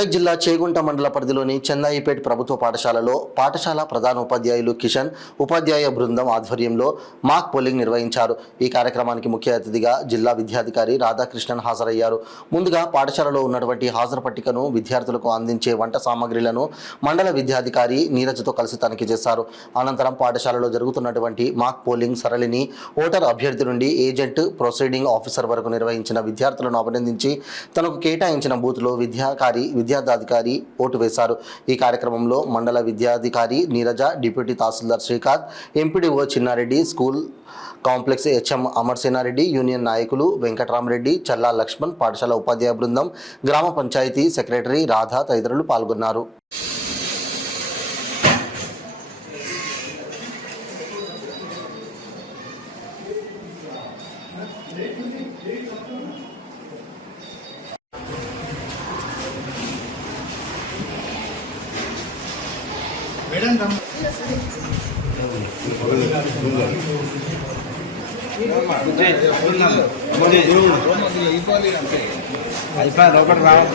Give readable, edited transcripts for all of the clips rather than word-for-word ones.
మెదక్ జిల్లా చేగుంట మండల పరిధిలోని చెన్నాయిపేట్ ప్రభుత్వ పాఠశాలలో పాఠశాల ప్రధాన ఉపాధ్యాయులు కిషన్ ఉపాధ్యాయ బృందం ఆధ్వర్యంలో మాక్ పోలింగ్ నిర్వహించారు. ఈ కార్యక్రమానికి ముఖ్య అతిథిగా జిల్లా విద్యాధికారి రాధాకృష్ణన్ హాజరయ్యారు. ముందుగా పాఠశాలలో ఉన్నటువంటి హాజరు పట్టికను విద్యార్థులకు అందించే వంట సామాగ్రిలను మండల విద్యాధికారి నీరజ్తో కలిసి తనిఖీ చేశారు. అనంతరం పాఠశాలలో జరుగుతున్నటువంటి మాక్ పోలింగ్ సరళిని ఓటర్ అభ్యర్థి నుండి ఏజెంట్ ప్రొసీడింగ్ ఆఫీసర్ వరకు నిర్వహించిన విద్యార్థులను అభినందించి తనకు కేటాయించిన బూత్లో విద్యాధికారి ఓటు వేశారు. ఈ కార్యక్రమంలో మండల విద్యాధికారి Neeraja, deputy tahsildar Srikanth, MPDO Chinnareddy, school complex HM Amarsenareddy, union నాయకులు వెంకటరామరెడ్డి, చల్లా లక్ష్మణ్, పాఠశాల ఉపాధ్యాయ బృందం, గ్రామ పంచాయతీ సెక్రటరీ రాధా తదితరులు పాల్గొన్నారు. లోపల రావాలి.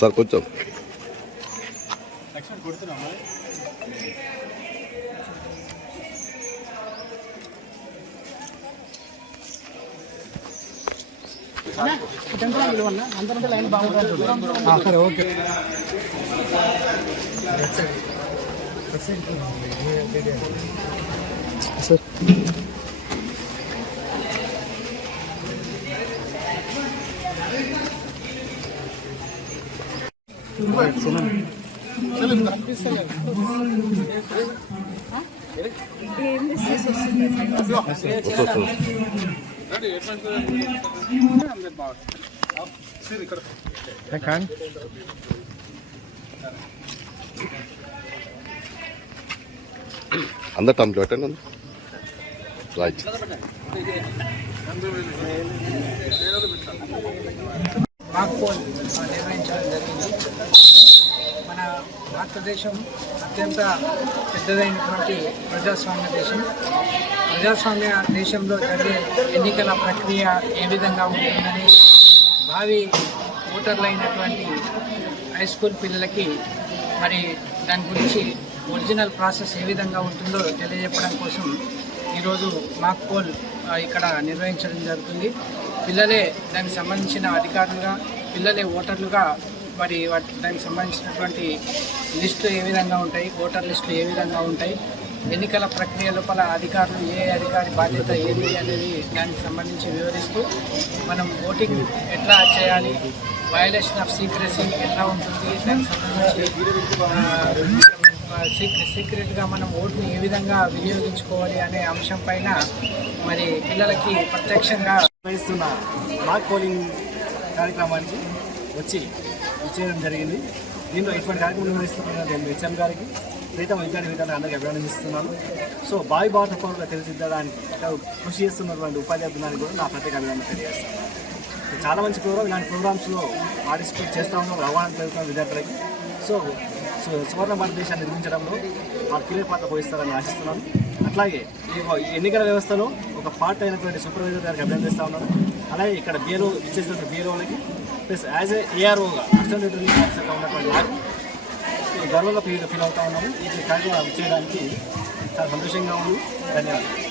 సార్ కొంచెం అందరంటే లైన్ బాగుంటుంది. సరే ఓకే సార్. అందరు టంప్లు పెట్టండి. రైట్. మాక్ పోల్ నిర్వహించడం జరిగింది. మన భారతదేశం అత్యంత పెద్దదైనటువంటి ప్రజాస్వామ్య దేశం. ప్రజాస్వామ్య దేశంలో జరిగే ఎన్నికల ప్రక్రియ ఏ విధంగా ఉంటుందని భావి ఓటర్లైనటువంటి హై స్కూల్ పిల్లలకి మరి దాని గురించి ఒరిజినల్ ప్రాసెస్ ఏ విధంగా ఉంటుందో తెలియజెప్పడం కోసం ఈరోజు మాక్ పోల్ ఇక్కడ నిర్వహించడం జరుగుతుంది. పిల్లలే దానికి సంబంధించిన అధికారులుగా, పిల్లలే ఓటర్లుగా మరి దానికి సంబంధించినటువంటి లిస్టులు ఏ విధంగా ఉంటాయి, ఓటర్ లిస్టులు ఏ విధంగా ఉంటాయి, ఎన్నికల ప్రక్రియ లోపల అధికారులు ఏ అధికారి బాధ్యత ఏది అనేది దానికి సంబంధించి వివరిస్తూ మనం ఓటింగ్ ఎట్లా చేయాలి, వయలేషన్ ఆఫ్ సీక్రెసీ ఎట్లా ఉంటుంది, దానికి సంబంధించి సీక్రెట్గా మనం ఓటుని ఏ విధంగా వినియోగించుకోవాలి అనే అంశం పైన మరి పిల్లలకి ప్రత్యక్షంగా నిర్వహిస్తున్న మాక్ పోలింగ్ కార్యక్రమానికి వచ్చి ఇచ్చేయడం జరిగింది. దీంట్లో ఇటువంటి కార్యక్రమం నిర్వహిస్తున్న హెచ్ఎం గారికి, ప్రీతం విద్యార్థులు అందరికీ అభినందిస్తున్నాను. సో భావి భారత పౌరులుగా తీర్చిదిద్దడానికి కృషి చేస్తున్నటువంటి ఉపాధ్యాయ బృందానికి కూడా నా ప్రత్యేక అభినందన తెలియజేస్తాను. చాలా మంచి ప్రోగ్రామ్. ఇలాంటి ప్రోగ్రామ్స్లో పార్టిసిపేట్ చేస్తూ ఉన్నారు, అవగాహన పెరుగుతున్న విద్యార్థులకి. సో సువర్ణ భారతదేశాన్ని నిర్మించడంలో వాళ్ళు కీలక పాత్ర పోషిస్తారని ఆశిస్తున్నాను. అట్లాగే ఈ ఎన్నికల వ్యవస్థలో ఒక పార్ట్ అయినటువంటి సూపర్వైజర్ గారికి అభినందిస్తూ ఉన్నాను. అలాగే ఇక్కడ బిఎల్ఓ ఇచ్చేసినటువంటి బిఎల్ఓలకి ప్లస్ యాజ్ ఏఆర్ఓగా అసిస్టెంట్ రిటర్నింగ్ ఆఫీసర్గా ఉన్నటువంటి నాకు గర్వంగా ఫీల్ అవుతా ఉన్నాము. ఈ కార్యక్రమం చేయడానికి చాలా సంతోషంగా ఉంది. ధన్యవాదాలు.